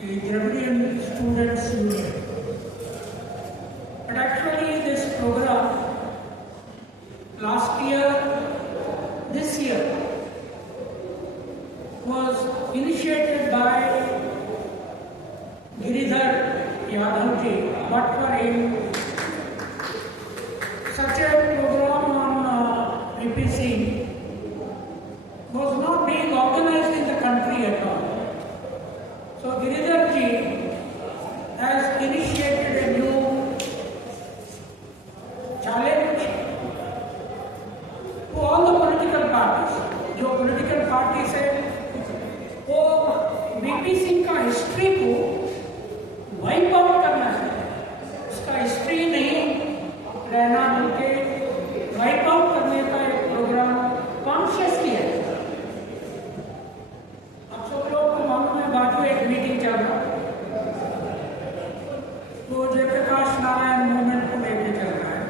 the Dravidian Students Union. But actually this program last year, this year was initiated by Giridhar Yadavji, but for him such a program on VPC was not being organized in the country at all. So Giridhar ji has initiated a new challenge to all the political parties. जो political parties है वो VPC का history को wipe out करना है, उसका history नहीं रहना बल्कि वाइप आउट करने का एक प्रोग्राम कॉन्शियसली है। आप सब लोग को मालूम है, बाजू एक मीटिंग चल रहा है, वो जयप्रकाश नारायण मूवमेंट को लेकर चल रहा है।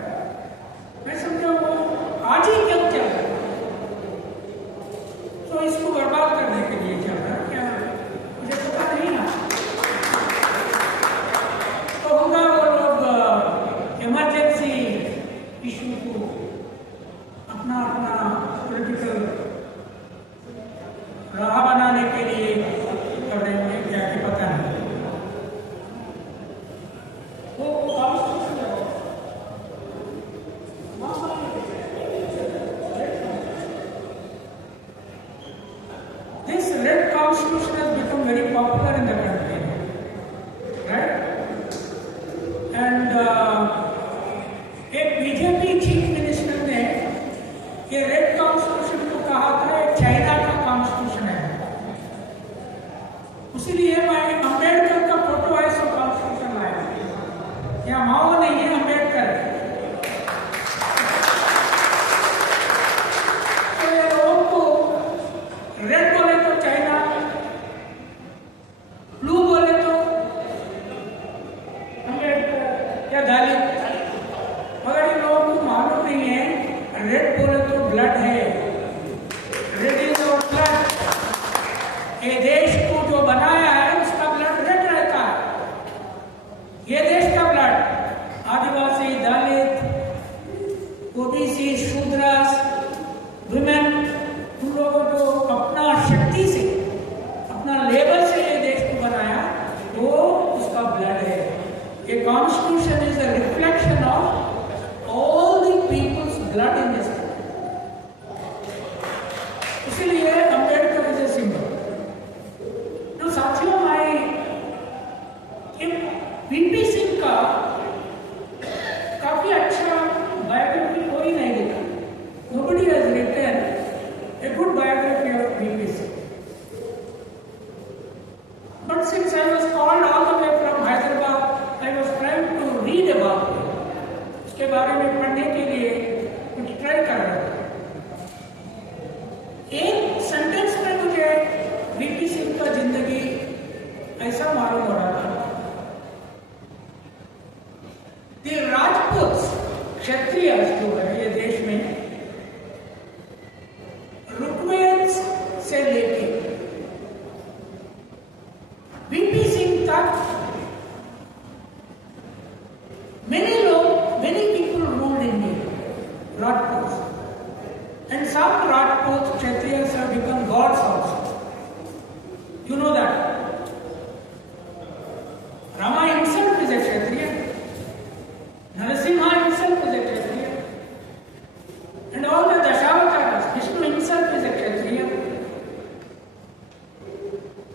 मैं समझा वो आज ही क्यों चल रहा है, तो इसको बर्बाद करने के लिए चल रहा है क्या, मुझे पता नहीं ना। तो होगा वो लोग इमरजेंसी इशू को अपना अपना पॉलिटिकल राह बनाने के लिए कर रहे होंगे, क्या कि पता नहीं। This red constitution has become very popular in the country, right? And एक बीजेपी चीफ मिनिस्टर ने ये रेड कॉन्स्टिट्यूशन को कहा था ये चाइना का कॉन्स्टिट्यूशन है, उसीलिए मैं अम्बेडकर का फोटो ऐसा कॉन्स्टिट्यूशन लाया। यहाँ माओ नहीं है, अम्बेडकर है। तो ये लोगों को रेड बोले तो चाइना, ब्लू बोले तो अम्बेडकर या दलित, मगर इन लोगों को मालूम नहीं है रेड बोले तो ब्लड है, रेड इज आवर ब्लड। ये देश को जो बनाया है उसका ब्लड रेड रहता है, ये देश का ब्लड आदिवासी, दलित, ओबीसी, शूद्रास, वुमेन, उन लोगों को अपना शक्ति से, अपना लेबर से ये देश को बनाया, वो उसका ब्लड है। ये constitution is a reflection of all the people's blood in this country. इसीलिए अम्बेडकर इज ए सिंबल। तो साथियों, वीपी सिंह का काफी अच्छा बायोग्राफी कोई नहीं लिखा। Nobody has written a good biography of VP Singh. But since I was called all the way from Hyderabad, I was trying to read about it. उसके बारे में पढ़ने के लिए कुछ ट्राई कर रहा था। एक सेंटेंस में मुझे वीपी सिंह का जिंदगी ऐसा मालूम हो रहा था। The राजपूत क्षत्रिय जो है ये देश में, ऋग्वेद से लेके वीपी सिंह तक many people ruled India, Rajputs, and some Rajput Kshatriyas have become gods also. You know that. Rama himself is a Kshatriya, Narasimha himself is a Kshatriya, and all the Dashavataras, Vishnu himself is a Kshatriya,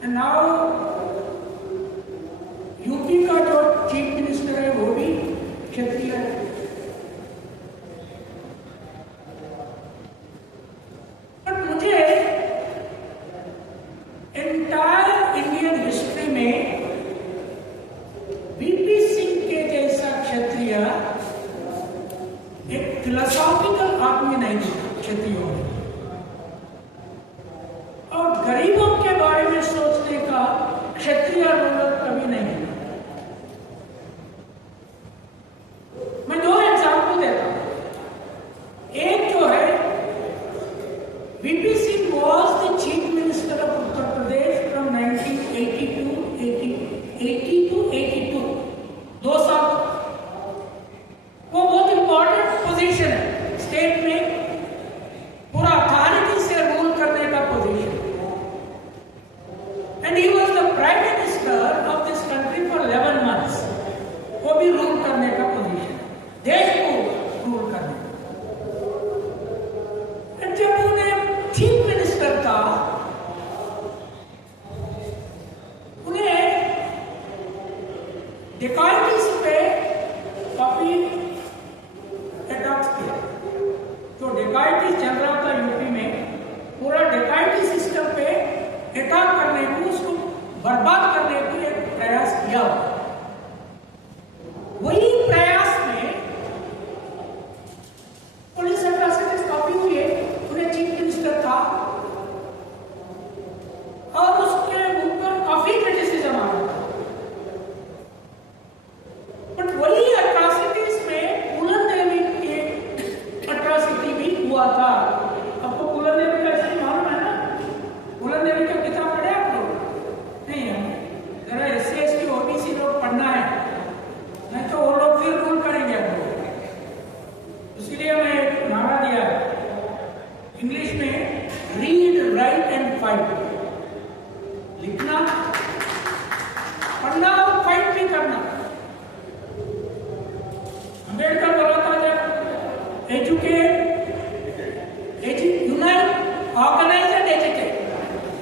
and now UP का जो chief minister है वो भी क्षत्रिय है। पर मुझे entire Indian history में VP Singh के जैसा क्षत्रिय एक फिलोसॉफिकल आदमी नहीं दिखा क्षत्रियों में, और गरीबों के बारे में सोचने का डेकाइटिस पे काफी अटैक्स किया। जो डेकाइटिस चल रहा था यूपी में, पूरा डेकाइटिस सिस्टम पे अटैक करने को, उसको बर्बाद करने को एक प्रयास किया। वही प्रयास में पुलिस अट्रॉसिटीज काफी हुई है। उन्हें चीफ मिनिस्टर था और उसके ऊपर काफी क्रिटिसिज्म आ रहा था। बट वही अट्रॉसिटीज में पुलन देवी की अट्रॉसिटी भी हुआ था। आपको पुलन देवी का ऐसे मालूम है ना? पुलन देवी का किताब पढ़े आप लोग? नहीं है? जरा SC ST OBC लोग पढ़ना है, नहीं तो वो लोग फिर रूल करेंगे आप लोग। इसलिए मैं एक नारा दिया इंग्लिश में, रीड राइट एंड फाइट। लिखना, पढ़ना और फाइट भी करना। अम्बेडकर बोला था जब educate, unite, organise and educate.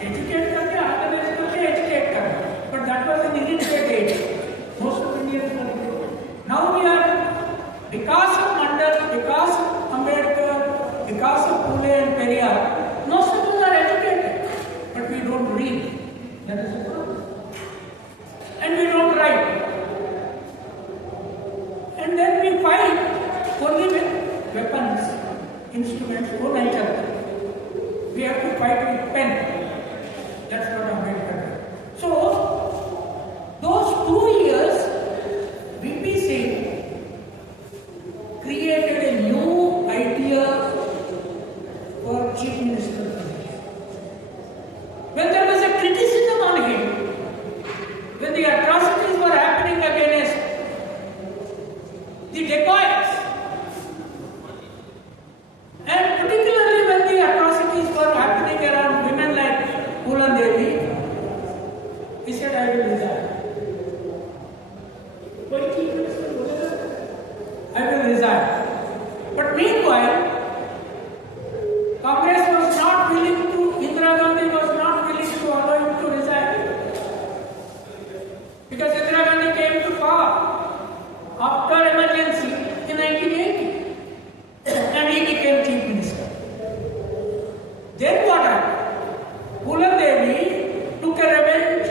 Educate करके, ऑर्गेनाइज करके, एजुकेट करना। But that was an illiterate age. Most of Indians now we are, because of Mandal, because of Ambedkar, because of Pune and Periyar, most of us are educated, but we don't read. That is the problem. And we don't write. And then we fight only with weapons, instruments, वो नहीं चलता. We have to fight with pen. That's what Ambedkar did. So, those 2 years, VP Singh created a new idea for Chief Minister. When there was a criticism on him, when the atrocities were happening against the dacoits, and particularly when the atrocities were happening around women like Pulan Devi, he said, I will resign. I will resign. But meanwhile, Congress was not willing to, Indira Gandhi was not willing to allow him to resign. Because Indira Gandhi came to power after emergency in 1980 and he became Chief Minister. Then what happened? Pulan Devi took a revenge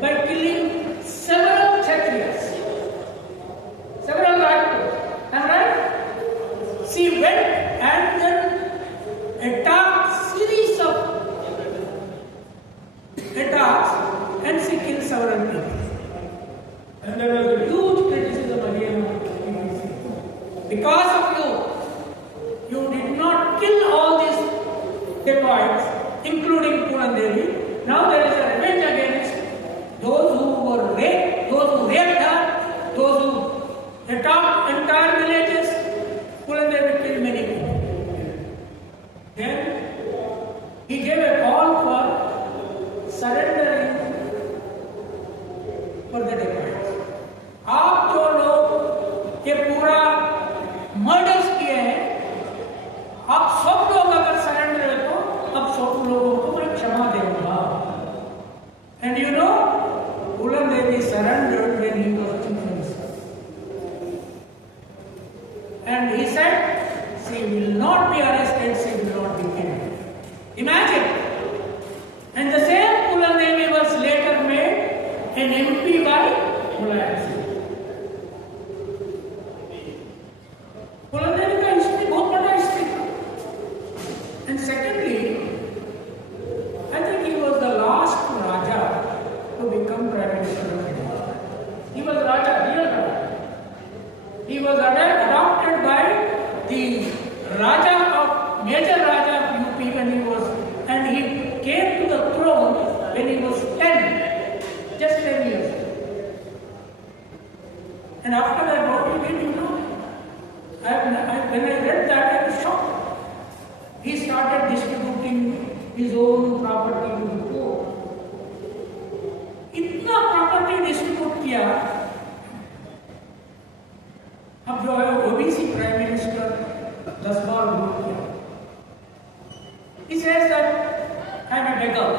by killing several Kshatriyas, several Rajputs. And right? She went and then attacked series of attacks and she killed several people. And there was a huge criticism again of IFSC. Because of you, you did not kill all these dacoits, including Pulan Devi. Now there is a revenge against those who were raped, those who raped her, those who attacked entire villages. Pulan Devi killed many people. Then he gave a call for surrendering for the dacoits. आप जो लोग ये पूरा murders किए हैं, आप सब लोग अगर सरेंडर है तो अब सब लोगों को मैं क्षमा देऊंगा. And you know, Pulan Devi surrendered when he was chief minister. And he said, she will not be arrested, she will not be killed. Imagine. And the same Pulan Devi was later made an MP by Mulayam Singh. Pulan Devi का history बहुत बड़ा history था. And secondly, I think he was the last Raja to become Prime Minister of India. He was Raja, real Raja. He was adopted by the Raja of, major Raja of UP when he was, and he came to the throne when he was 10, just 10 years. And after that, what he did, you know, when I read that, I was shocked. He started distributing his own property to the poor. इतना property distribute किया. अब जो है OBC prime minister 10 बार vote किया. He says that I am a beggar.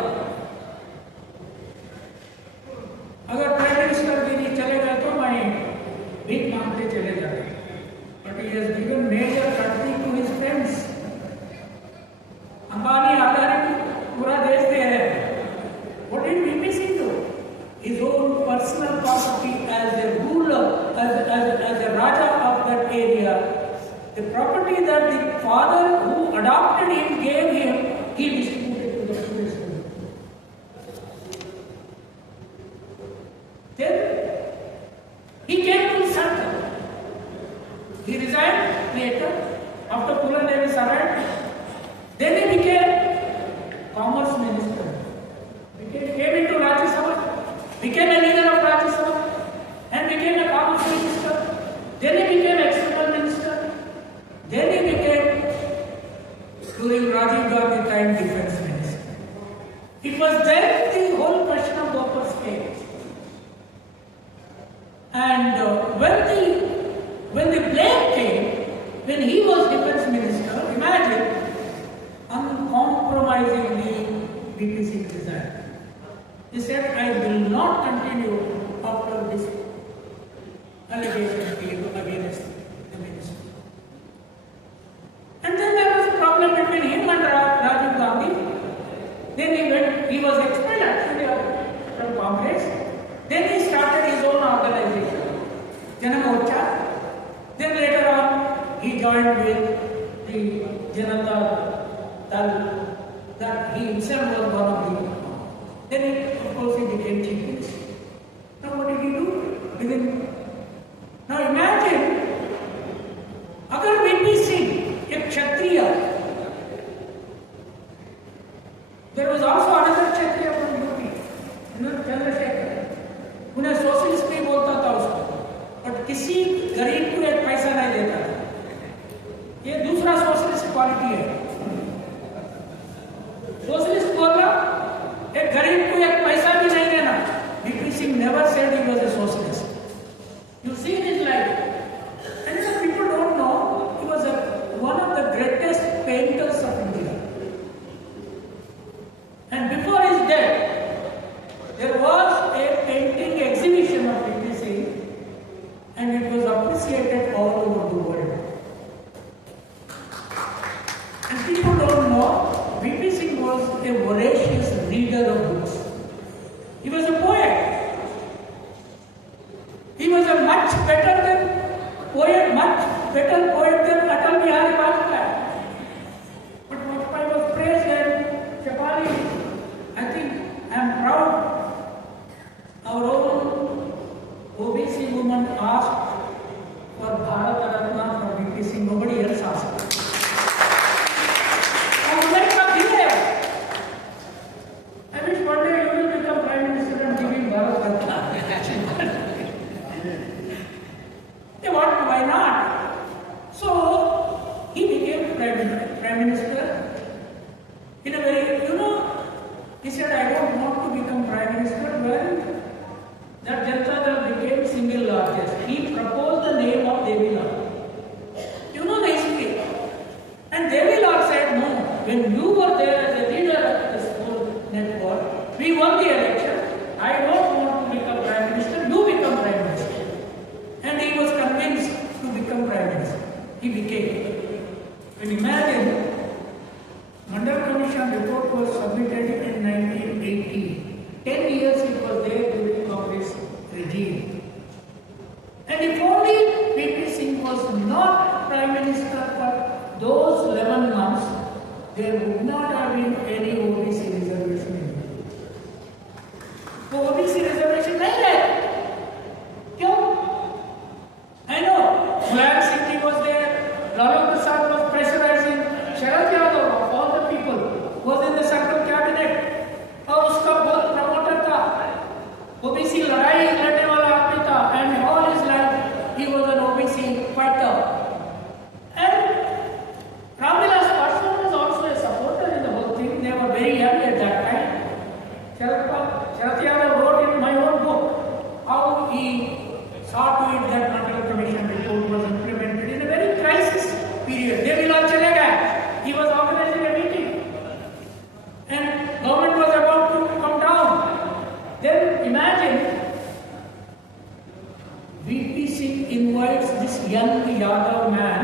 अगर prime minister भी नहीं चले गए तो मैं भीख मांगते चले जाते हैं, but he has given major courtesy to his friends. Ambani Adani पूरा देश दे रहे हैं. What did VP Singh do? His own personal property as a ruler, as a Raja of that area, the property that the father who adopted him gave him, he distributed to the poorest. Then he came to center. He resigned later after Puran Devi arrived. Then he became Commerce Minister. Came into Rajya Sabha, became a leader of Rajya Sabha, and became a Commerce Minister. Then he became External Minister. Then he became, during Rajiv Gandhi time, Defense Minister. It was then the whole question of Bhopal's came. And when the blame came, when he was Defense Minister, imagine, uncompromisingly VP Singh resigned. He said, I will not continue after this allegation came against the ministry. And then there was a problem between him and Rajiv Gandhi. Then he was expelled actually from Congress. Then he started his own organization, Jana Morcha. Then later on, he joined with the Janata Dal, that he himself was one of the. Then of course he became chief minister. Now what did he do? Now imagine, अगर VP Singh एक क्षत्रिय, there was also another Kshatriya from UP, Chandrashekhar, उन्हें socialist भी बोलता था उसको, but किसी गरीब को एक पैसा नहीं देता था. ये दूसरा सोशलिस्ट क्वालिटी है. सोशलिस्ट बोल रहा, एक गरीब को एक पैसा भी नहीं देना. VP Singh never said he was a socialist. You see his life, and some people don't know he was one of the greatest painters of India. And before his death, there was a painting exhibition of VP Singh, and it was appreciated all over the world. And people don't know, VP Singh was a voracious reader of books. He was a poet. He was a much better poet than Atal Bihari Vajpayee. But Vajpayee was praised, and Chapali, I think I am proud. Our own OBC woman asked for Bharat Ratna for VP Singh. Nobody else asked. I wish one day you will become Prime Minister and give him Bharat Ratna. Why not? So he became Prime Minister in a very, he said, I don't want to become Prime Minister. Well, that Janata Dal became single largest. He proposed the name of Devi Lal. You know the history. And Devi Lal said, no, when you were there as a leader of this whole network, we won the election. I don't want to become Prime Minister. You become Prime Minister. And he was convinced to become Prime Minister. He became. And imagine, Mandal Commission report was submitted in 1980. 10 years it was there during Congress regime. And if only VP Singh was not Prime Minister for those 11 months, there would not have been any OBC reservation in India. तो OBC reservation नहीं है. क्यों? I know. Mulayam Singh ji was there. Lalu Prasad was pressurizing. Sharad Yadav of all the people was in the central cabinet. और उसका बहुत promoter था. OBC लड़ाई लड़ने वाला आदमी था. And all his life he was an OBC fighter. And Ramvilas Paswan was also a supporter in the whole thing. They were very young at that time. Sharad Yadav wrote in my own book how he saw to it that Mandal Commission report was implemented in a very crisis period. Devi Lal chale gaya. He was organizing a meeting. And government was about to come down. Then imagine VP Singh invites this young Yadav man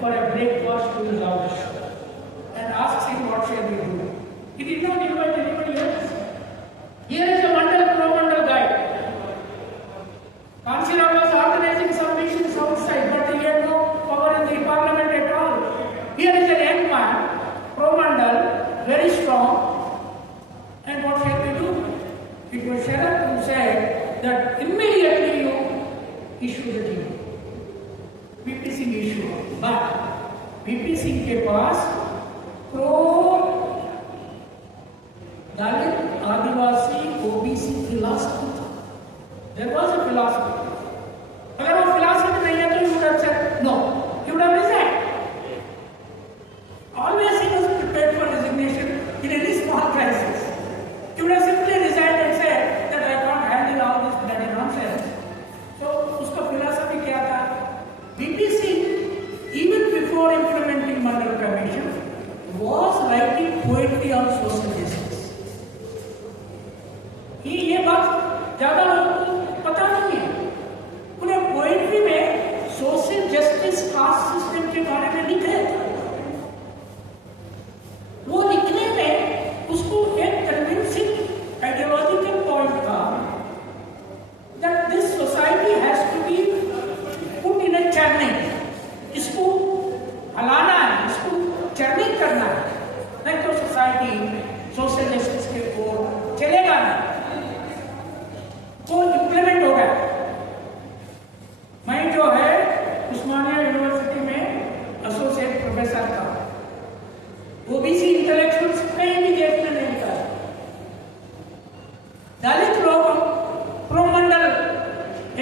for a breakfast to his house and asks him what shall we do. He did not invite anybody else. Here is a pro-mandal guy. Kanshira was organizing some missions outside, but he had no power in the parliament at all. Here is a young man, pro-mandal, very strong, and what shall we do? It was Sharat who said that immediately you issue the deed. VP Singh issued, but VP Singh के पास pro Dalit, Adivasi, OBC philosophy था. There was a philosophy. अगर वो philosophy नहीं है तो you would have said no. You would have resigned. Always he was prepared for resignation in any small crisis. He would have simply resigned and said that I can't handle all this bloody nonsense. So उसका philosophy क्या था? VP Singh, even before implementing Mandal Commission, was writing poetry on social justice. ये बात ज्यादा लोगों को पता नहीं है. उन्हें पोएट्री में सोशल जस्टिस कास्ट सिस्टम के बारे में लिखे थे. वो लिखने में उसको एक कन्विंसिंग आइडियोलॉजिकल पॉइंट था that this society has to be put in a churning. इसको हलाना है, इसको चर्निंग करना है, नहीं तो सोसाइटी सोशल जस्टिस के ओर चलेगा नहीं. वो इम्प्लीमेंट हो गया. मैं जो है उस्मानिया यूनिवर्सिटी में एसोसिएट प्रोफेसर था. ओबीसी इंटेलेक्चुअल्स कहीं भी देश में नहीं था. दलित लोग प्रो-मंडल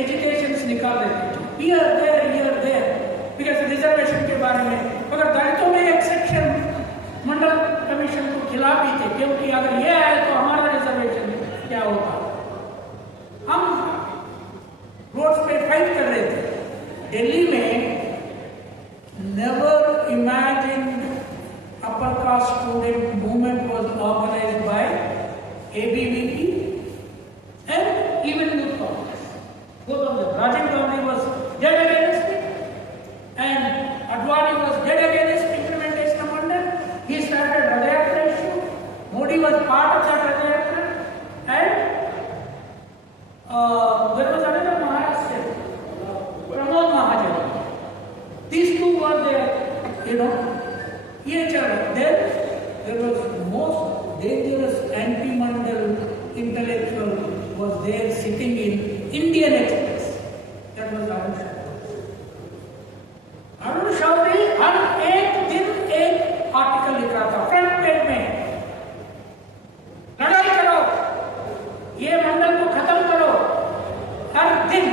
एजुकेशन निकाल देते थे. हियर देयर बिकॉज रिजर्वेशन के बारे में. अगर दलितों में एक सेक्शन मंडल कमीशन को खिलाफ भी थे, क्योंकि अगर ये आए तो हमारा रिजर्वेशन क्या होगा. हम रोड्स पे फाइट कर रहे थे. दिल्ली में never imagined upper caste student movement was organised by ABVP and even youth Congress. Both of them. Rajiv Gandhi was dead against it and Advani was dead against implementation of Mandal. He started Rath Yatra issue. Modi was part of that Rath Yatra, and there was another Maharashtra, Pramod Mahajan. These two were there, each other. Then there was the most dangerous anti-Mandal intellectual was there sitting in Indian Express. That was Arun Shawri. Arun Shawri हर एक दिन एक article लिखा था front page में. लड़ाई करो, ये मंडल को खत्म करो, हर दिन.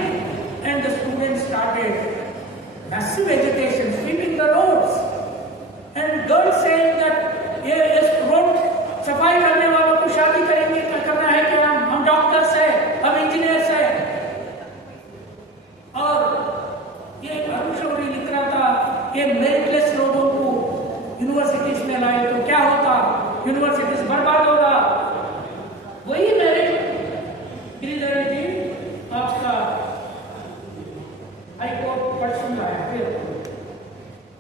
And the students started massive agitation, sweeping the roads, and girls saying that ये इस रोड सफाई करने वालों को शादी करेंगे, करना है कि हम डॉक्टर्स हैं, हम इंजीनियर्स हैं. और ये अरुण शौरी लिख रहा था ये मेरिटलेस लोगों को यूनिवर्सिटीज में लाए तो क्या होता, यूनिवर्सिटीज बर्बाद होगा. वही मेरे गिरिधर जी आपका हाईकोर्ट पर सुन रहा है. फिर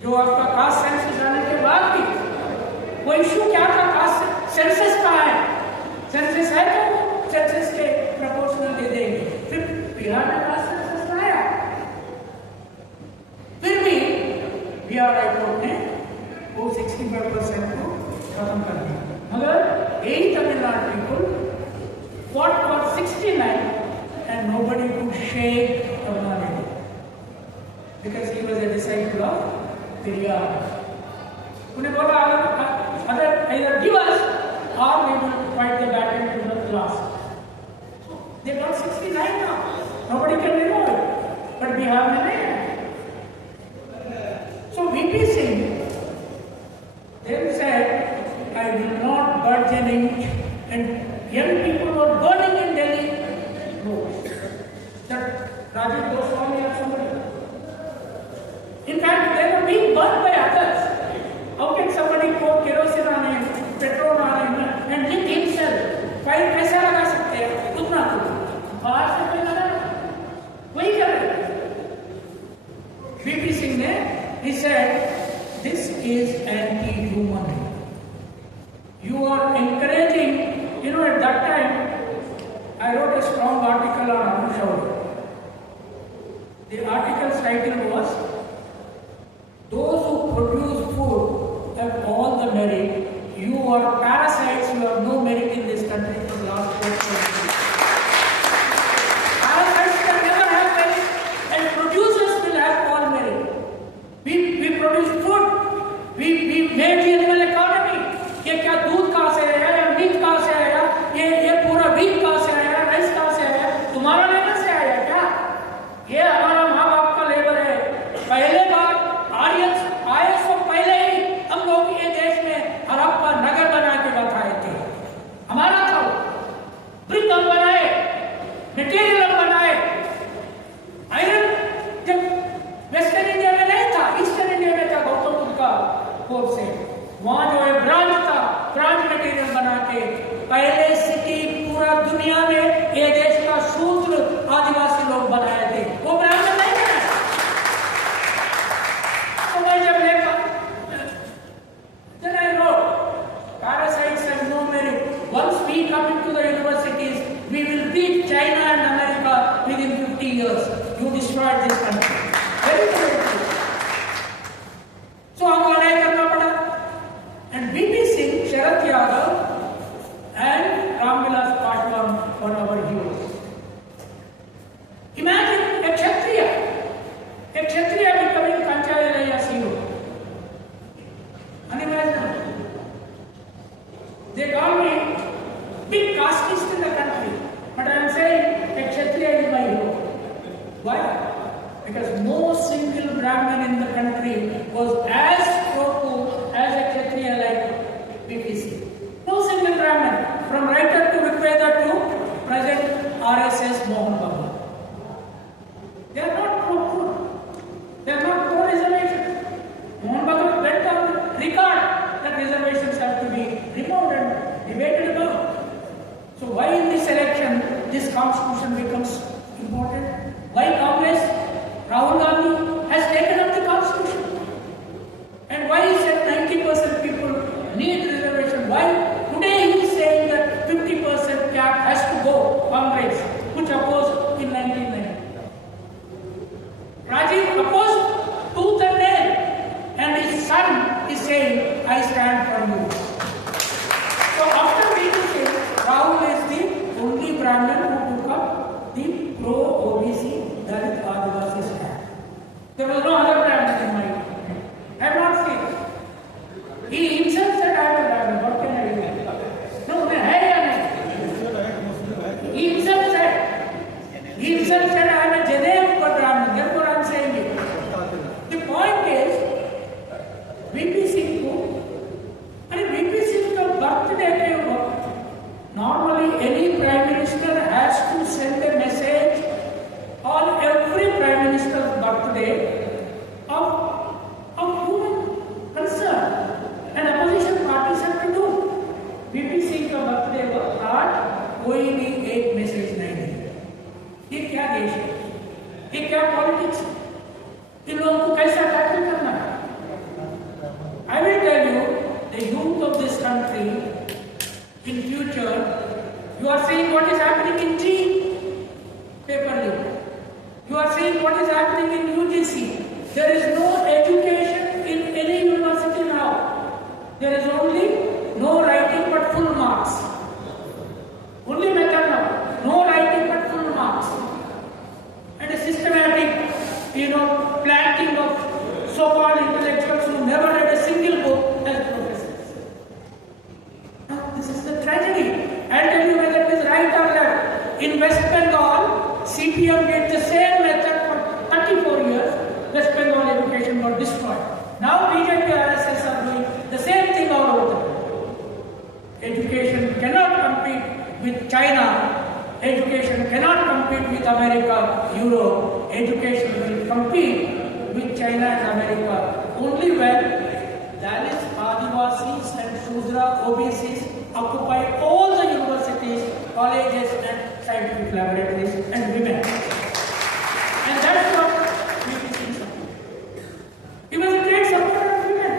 जो आपका कास्ट सेंसस आने के बाद भी वो इश्यू क्या था, कास्ट सेंसस कहाँ है. सेंसस है तो सेंसस के प्रपोर्शनल दे देंगे. फिर बिहार में कास्ट सेंसस लाया, फिर भी बिहार हाईकोर्ट ने वो 65% को खत्म कर दिया. मगर यही Tamil Nadu people fought for 69 and nobody could shake Karnataka because he was a disciple of Periyar. उन्हें बोला अगर either give us or we will fight the battle to the last. They got 69 now. Nobody can remove it. But Bihar में नहीं है. So VP Singh then said, I will not budge an inch, and young people were burning in Delhi roads. That Rajiv Goswami or somebody. In fact, they were being burned by others. How can somebody pour kerosene on it, petrol on it, and lit himself? Fire कैसा लगा सकते हैं? उतना तो बाहर से कोई लगा, वही कर रहे. article's title was, "Those who produce food have all the merit. You are parasites, you have no merit in this country for the last 4 years. Parasites can never have merit, and producers will have all merit. We produce food, we made the animal economy. ये क्या दूध कहाँ से आया, या meet कहाँ से आया, ये पूरा व्हीट कहाँ से आया, राइस कहाँ से आया, तुम्हारा लेबर से आया क्या? ये हमारा माँ बाप का लेबर है। पहले बार आर्यन आए तो पहले ही हम लोग ये देश में हड़प्पा नगर बना के बताए थे, हमारा था। ब्रिक हम बनाए, मटेरियल हम बनाए। आयरन जब वेस्टर्न इंडिया में नहीं था, ईस्टर्न इंडिया में था, गौतम बुद्ध का कोर्स से, वहां जो है ब्रांच था, ब्रांच मटेरियल बना के पहले सिटी पूरा दुनिया में ये देश का शूद्र आदिवासी लोग बनाए थे, वो ब्रांच नहीं है। तो मैं जब then I wrote, parasites have no merit. Once we come into the universities, we will beat China and America within 50 years. You destroyed this country. Very true. So हमको लड़ाई करना पड़ा, and VP Singh, Sharat Yadav and Ramvilas Paswan were our heroes. Imagine a Kshatriya becoming Panchayalaya's hero. Unimaginable. They call me big casteist in the country, but I am saying a Kshatriya is my hero. Why? Because no single Brahmin in the country was as pro as a Kshatriya like BBC. No single Brahmin, from writer to Rigveda to present RSS Mohan Babu. They are not pro-food. They are not pro-reservation. Mohan Babu went on record that reservations have to be removed and debated about. So why in this election this constitution becomes important? Why Congress, Rahul Gandhi has taken up the constitution? And why he said 90% people need reservation? Why today he is saying that 50% cap has to go, Congress, which opposed in 1990. Rajiv opposed tooth and nail, and his son is saying, I stand for you. So after VP, Rahul is the only Brahmin who took up the pro-OBC Dalit Adivasi stand. There was no other Brahmin in my mind. I have not seen. He himself said, I am a Brahmin, what can I do? No, he himself said, I am a Jadev Brahmin, therefore I am saying it. The point is, VP Singh ko, and VP Singh ka birthday ke वक्त, normally any Prime Minister has to send a message on every Prime Minister's birthday of human concern, and opposition parties have to do. VP Singh का birthday वक्त आज कोई भी एक message नहीं दिया। ये क्या देश है? ये क्या पॉलिटिक्स है? इन लोगों को कैसा टैकल करना है? I will tell you, the youth of this country, in future, you are seeing what is happening in G paper leak. You are seeing what is happening in UGC. There is no education in any university now. There is only no writing but full marks. Only method now. No writing but full marks. And a systematic, planting of so-called intellectuals who never read a single book as professors. Now, this is the tragedy. I'll tell you whether it is right or left. In West Bengal, CPM did the same method for 34 years. West Bengal education got destroyed. Now BJP RSS are doing the same thing all over the world. Education cannot compete with China. Education cannot compete with America, Europe. Education will compete with China and America only when Dalits, Adivasis and Shudra OBCs occupy all the universities, colleges and scientific laboratories and women. And that's what we can see. He was a great supporter of women.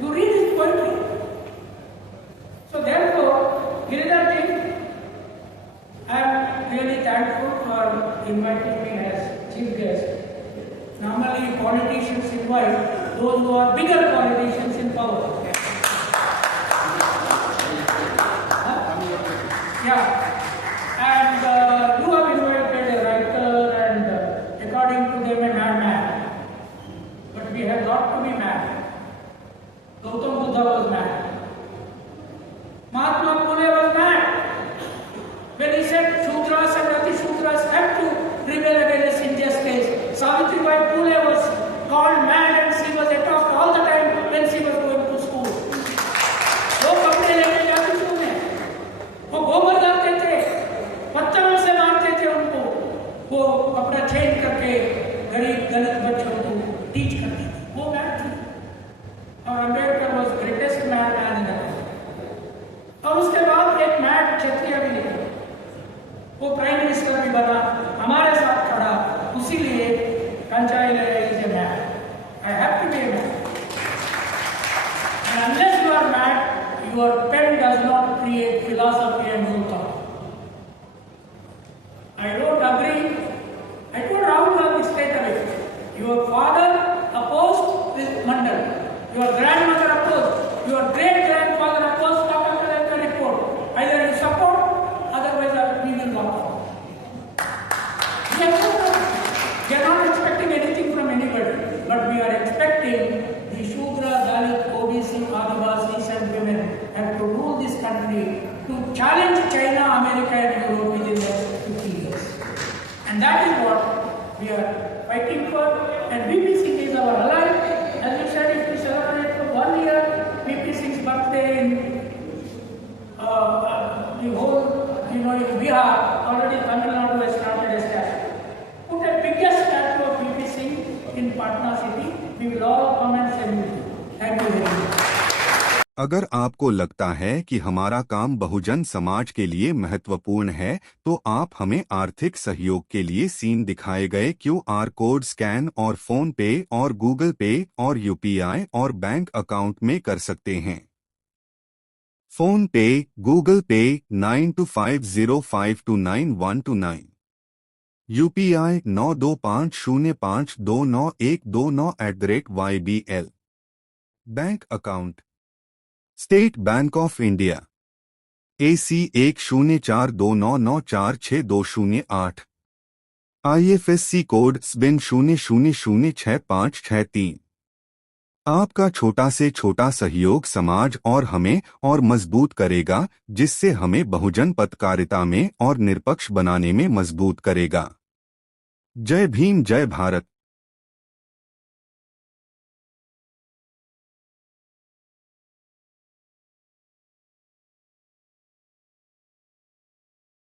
You read his poetry. So therefore, Giridharji, I am really thankful for inviting me as chief guest. Normally politicians invite those who are bigger politicians in power. Yeah. And you have invited a writer and according to them a madman. But we have got to be mad. Gautam Buddha was mad. Mahatma Phule was mad. When he said Shudras and Ati-Shudras have to rebel against injustice, Savitribai Phule was called mad and she was attacked all the time when she was going to school. वो कपड़े लेके जाती थी उन्हें, वो गोबर डालते थे, पत्थरों से मारते थे उनको, वो अपना चेंज करके गरीब दलित बच्चों को टीच करती थी, वो मैड थी। और Ambedkar was greatest mad man in the world. और उसके बाद एक मैड क्षत्रिय भी निकला, वो प्राइम मिनिस्टर भी बना, हमारे साथ खड़ा, उसी लिए कंचाइल is a mad. I have to be a mad. And unless you are mad, your pen does not create philosophy and new thought. I don't agree. I told Rahul Gandhi straight away. Your father opposed this Mandal. Your grandmother opposed. Your great-grandfather opposed the report. Either you support, otherwise we will walk out. We are not expecting anything from anybody, but we are expecting the Shudra, Dalit, OBC, Adivasis and women have to rule this country to challenge China, America and Europe within the next 50 years. And that is what we are fighting for. And VP Singh is our ally. As you said, if we celebrate for 1 year, VP Singh's birthday in the whole, in Bihar, already Tamil Nadu has started a statue. Put a biggest statue of VP Singh in Patna city. We will all come and salute you. Thank you very much. अगर आपको लगता है कि हमारा काम बहुजन समाज के लिए महत्वपूर्ण है तो आप हमें आर्थिक सहयोग के लिए सीन दिखाए गए QR कोड स्कैन और फोन पे और गूगल पे और UPI और बैंक अकाउंट में कर सकते हैं। फोन पे, गूगल पे 9250529129, UPI 9250529129@YBL। Bank account state bank of India AC 104299462008, IFSC code SBIN 00066563। आपका छोटा से छोटा सहयोग समाज और हमें और मजबूत करेगा, जिससे हमें बहुजन पत्रकारिता में और निष्पक्ष बनाने में मजबूत करेगा। जय भीम, जय भारत।